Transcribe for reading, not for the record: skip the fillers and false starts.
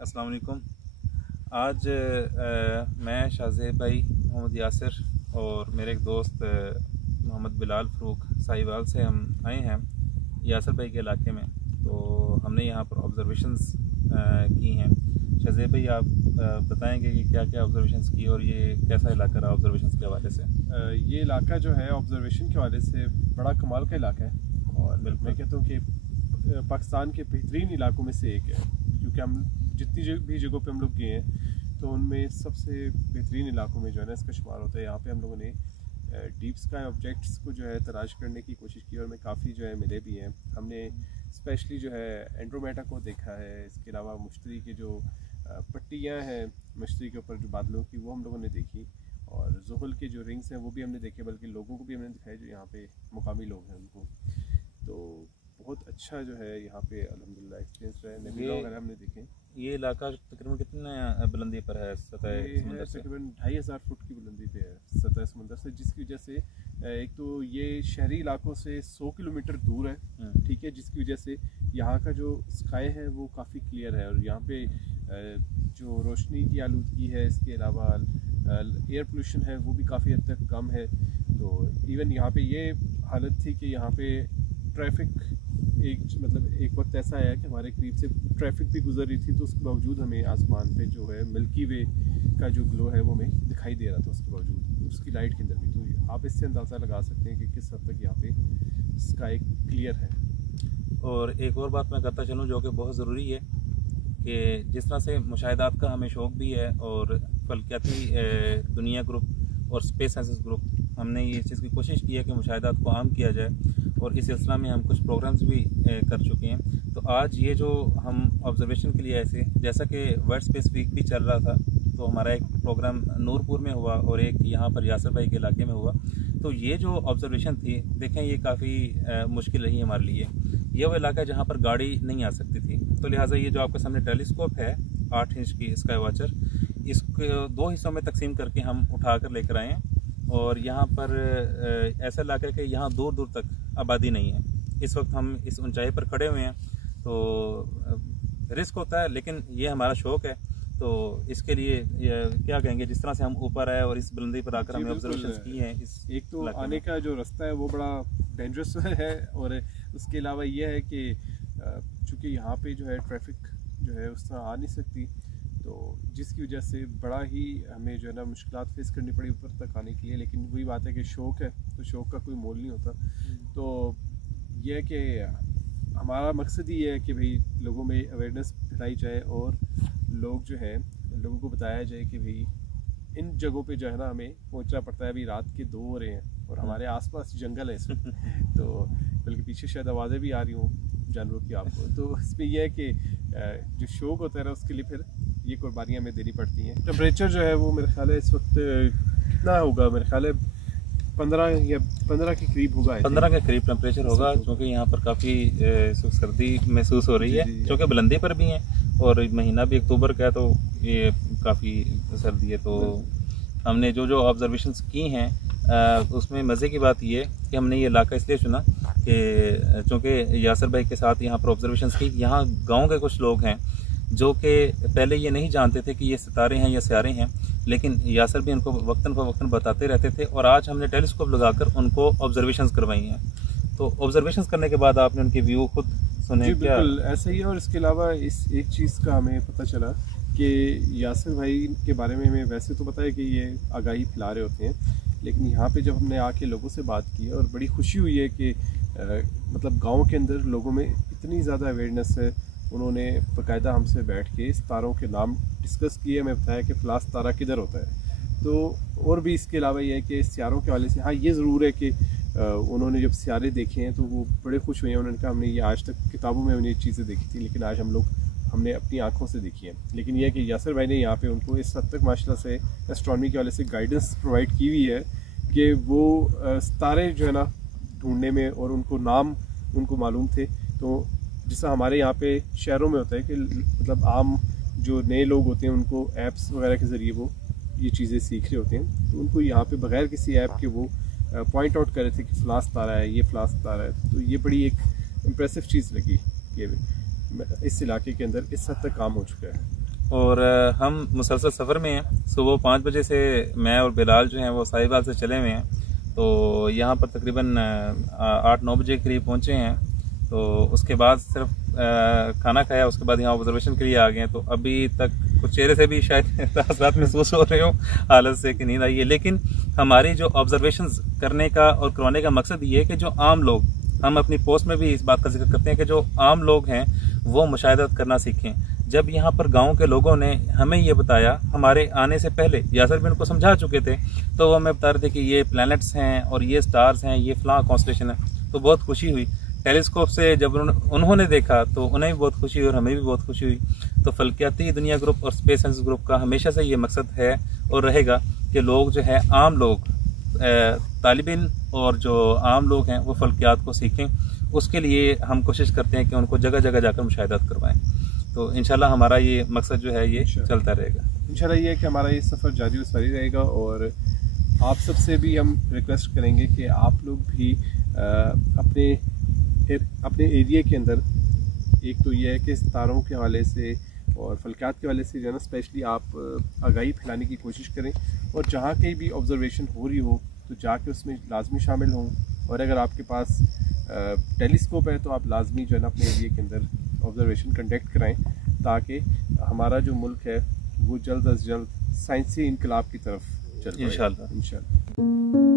अस्सलाम वालेकुम। आज मैं शाहज़ेब भाई, मोहम्मद यासिर और मेरे एक दोस्त मोहम्मद बिलाल फ़रूक साहिवाल से हम आए हैं यासिर भाई के इलाके में। तो हमने यहाँ पर ऑब्ज़रवेशंस की हैं। शाहज़ेब भाई, आप बताएंगे कि क्या क्या ऑब्ज़रवेशंस की और ये कैसा इलाका रहा ऑब्ज़रवेशंस के हवाले से? ये इलाका जो है ऑब्जर्वेशन के हवाले से बड़ा कमाल का इलाका है और मैं कहता हूँ कि पाकिस्तान के बेहतरीन इलाकों में से एक है, क्योंकि हम जितनी भी जगहों पे हम लोग गए हैं तो उनमें सबसे बेहतरीन इलाकों में जो है ना इसका शुमार होता है। यहाँ पे हम लोगों ने डीप स्काई ऑब्जेक्ट्स को जो है तलाश करने की कोशिश की और हमें काफ़ी जो है मिले भी हैं। हमने स्पेशली जो है एंड्रोमेडा को देखा है। इसके अलावा मुश्तरी के जो पट्टियाँ हैं मुश्तरी के ऊपर जो बादलों की, वो हम लोगों ने देखी और ज़ुहल के जो रिंग्स हैं वो भी हमने देखे, बल्कि लोगों को भी हमने दिखाए जो यहाँ पे मुकामी लोग हैं उनको। तो बहुत अच्छा जो है यहाँ पे अल्हम्दुलिल्लाह एक्सपीरियंस रहा है। नेबुला वगैरह हमने देखे। ये इलाका तकरीबन कितने बुलंदी पर है सतह समुंदर से? तकरीबन 2500 फुट की बुलंदी पे है सतह समुंदर से, जिसकी वजह से एक तो ये शहरी इलाकों से 100 किलोमीटर दूर है, ठीक है, जिसकी वजह से यहाँ का जो स्काई है वो काफ़ी क्लियर है और यहाँ पे जो रोशनी की आलूदगी है, इसके अलावा एयर पोल्यूशन है वो भी काफ़ी हद तक कम है। तो इवन यहाँ पे ये हालत थी कि यहाँ पे ट्रैफिक एक वक्त ऐसा आया कि हमारे करीब से ट्रैफिक भी गुजर रही थी, तो उसके बावजूद हमें आसमान पे जो है मिल्की वे का जो ग्लो है वो हमें दिखाई दे रहा था उसके बावजूद, उसकी लाइट के अंदर भी। तो आप इससे अंदाज़ा लगा सकते हैं कि किस हद तक यहाँ पे स्काई क्लियर है। और एक और बात मैं करता चलूँ जो कि बहुत ज़रूरी है कि जिस तरह से मुशाहिदात का हमें शौक़ भी है और फल्कियाती दुनिया ग्रुप और स्पेस साइंसेस ग्रुप, हमने ये चीज़ की कोशिश की है कि मुशाहिदात को आम किया जाए और इस सिलसिला में हम कुछ प्रोग्राम्स भी कर चुके हैं। तो आज ये जो हम ऑब्जर्वेशन के लिए ऐसे, जैसा कि वर्ल्ड स्पेस वीक भी चल रहा था, तो हमारा एक प्रोग्राम नूरपुर में हुआ और एक यहाँ पर यासिर भाई के इलाके में हुआ। तो ये जो ऑब्जर्वेशन थी, देखें, ये काफ़ी मुश्किल रही हमारे लिए। ये वो इलाका है जहाँ पर गाड़ी नहीं आ सकती थी, तो लिहाजा ये जो आपके सामने टेलीस्कोप है 8 इंच की स्काई वॉचर, इसको 2 हिस्सों में तकसीम करके हम उठा कर लेकर आए हैं। और यहाँ पर ऐसा इलाका है कि यहाँ दूर दूर तक आबादी नहीं है। इस वक्त हम इस ऊंचाई पर खड़े हुए हैं, तो रिस्क होता है, लेकिन ये हमारा शौक़ है। तो इसके लिए क्या कहेंगे, जिस तरह से हम ऊपर आए और इस बुलंदी पर आकर हमने ऑब्जर्वेशंस की हैं, एक तो आने का जो रास्ता है वो बड़ा डेंजरस है और उसके अलावा ये है कि चूँकि यहाँ पे जो है ट्रैफिक जो है उस तरह आ नहीं सकती, तो जिसकी वजह से बड़ा ही हमें जो है ना मुश्किलात फेस करनी पड़ी ऊपर तक आने के लिए। लेकिन वही बात है कि शौक़ है तो शौक़ का कोई मोल नहीं होता। तो यह है कि हमारा मकसद ही है कि भाई लोगों में अवेयरनेस फैलाई जाए और लोग जो है लोगों को बताया जाए कि भाई इन जगहों पे जो है ना हमें पहुंचना पड़ता है। अभी रात के 2 हो रहे हैं और हमारे आसपास जंगल है इसमें तो बल्कि पीछे शायद आवाज़ें भी आ रही हों जानवरों की आपको। तो इसमें यह है कि जो शौक़ होता है ना उसके लिए फिर ये कुर्बानियाँ हमें देनी पड़ती हैं। टेम्परेचर जो है वो मेरे ख्याल है इस वक्त कितना होगा, मेरे ख्याल है 15 के करीब होगा। 15 के करीब टेम्परेचर होगा, क्योंकि यहाँ पर काफ़ी सर्दी महसूस हो रही है, क्योंकि बुलंदी पर भी हैं और महीना भी अक्टूबर का है, तो ये काफ़ी सर्दी है। तो हमने जो जो ऑब्जर्वेशंस की हैं उसमें मज़े की बात ये कि हमने ये इलाका इसलिए चुना कि चूँकि यासिर भाई के साथ यहाँ पर ऑब्जर्वेशंस की, यहाँ गाँव के कुछ लोग हैं जो कि पहले ये नहीं जानते थे कि ये सितारे हैं या सियारे हैं, लेकिन यासिर भी उनको वक्तन फ़वक्तन बताते रहते थे और आज हमने टेलीस्कोप लगाकर उनको ऑब्जर्वेशंस करवाई हैं। तो ऑब्जर्वेशंस करने के बाद आपने उनके व्यू खुद सुने? जी बिल्कुल ऐसा ही है। और इसके अलावा इस एक चीज़ का हमें पता चला कि यासिर भाई के बारे में हमें वैसे तो पता है कि ये आगाही फैला रहे होते हैं, लेकिन यहाँ पे जब हमने आके लोगों से बात की और बड़ी खुशी हुई है कि मतलब गाँव के अंदर लोगों में इतनी ज़्यादा अवेयरनेस है। उन्होंने बाकायदा हमसे बैठ के इस तारों के नाम डिस्कस किए, हमें बताया कि फ़लास तारा किधर होता है। तो और भी इसके अलावा ये है कि सियारों के हवाले से हाँ ये ज़रूर है कि उन्होंने जब सियारे देखे हैं तो वो बड़े खुश हुए हैं। उन्होंने कहा हमने ये आज तक किताबों में हमने ये चीज़ें देखी थी, लेकिन आज हमने अपनी आँखों से देखी है। लेकिन यह है कि यासिर भाई ने यहाँ पे उनको इस हद तक माशाल्लाह से एस्ट्रोनॉमी के हवाले से गाइडेंस प्रोवाइड की हुई है कि वो तारे जो है ना ढूंढने में, और उनको नाम उनको मालूम थे। तो जिसका हमारे यहाँ पे शहरों में होता है कि मतलब आम जो नए लोग होते हैं उनको ऐप्स वगैरह के ज़रिए वो ये चीज़ें सीख रहे होते हैं, तो उनको यहाँ पे बगैर किसी ऐप के वो पॉइंट आउट कर रहे थे कि फ्लास तारा है, ये फ्लास तारा है। तो ये बड़ी एक इम्प्रेसिव चीज़ लगी कि इस इलाके के अंदर इस हद तक काम हो चुका है। और हम मुसलसल सफ़र में हैं। सुबह 5 बजे से मैं और बिलाल जो हैं वो साहिबाल से चले हुए हैं, तो यहाँ पर तकरीबन 8-9 बजे के करीब पहुँचे हैं। तो उसके बाद सिर्फ खाना खाया, उसके बाद यहाँ ऑब्जर्वेशन के लिए आ गए हैं। तो अभी तक कुछ चेहरे से भी शायद रात महसूस हो रहे हो हालत से कि नींद आई है, लेकिन हमारी जो ऑब्जर्वेशंस करने का और करवाने का मकसद ये है कि जो आम लोग, हम अपनी पोस्ट में भी इस बात का जिक्र करते हैं कि जो आम लोग हैं वो मुशाहिदात करना सीखें। जब यहाँ पर गांव के लोगों ने हमें ये बताया, हमारे आने से पहले यासर भी उनको समझा चुके थे, तो वो हमें बता रहे थे कि ये प्लैनेट्स हैं और ये स्टार्स हैं, ये फलां कॉन्स्टेलेशन है। तो बहुत खुशी हुई। टेलीस्कोप से जब उन्होंने देखा तो उन्हें भी बहुत खुशी हुई और हमें भी बहुत खुशी हुई। तो फल्कियाती दुनिया ग्रुप और स्पेस साइंस ग्रुप का हमेशा से ये मकसद है और रहेगा कि लोग जो है, आम लोग, तालिब इल्म और जो आम लोग हैं वो फल्कियात को सीखें। उसके लिए हम कोशिश करते हैं कि उनको जगह जगह जाकर मुशाहिदात करवाएं। तो इंशाल्लाह हमारा ये मकसद जो है ये चलता रहेगा। इंशाल्लाह ये है कि हमारा ये सफ़र जारी व सारी रहेगा। और आप सबसे भी हम रिक्वेस्ट करेंगे कि आप लोग भी अपने एरिया के अंदर, एक तो ये है कि सितारों के हवाले से और फल्कियात के हवाले से जो है ना, स्पेशली आप आगाही फैलाने की कोशिश करें। और जहाँ कहीं भी ऑब्जर्वेशन हो रही हो तो जाके उसमें लाजमी शामिल हों। और अगर आपके पास टेलीस्कोप है तो आप लाजमी जो है ना अपने एरिया के अंदर ऑब्जर्वेशन कंडक्ट कराएं, ताकि हमारा जो मुल्क है वो जल्द अज जल्द साइंसी इनकलाब की तरफ चल पाए इंशाल्लाह।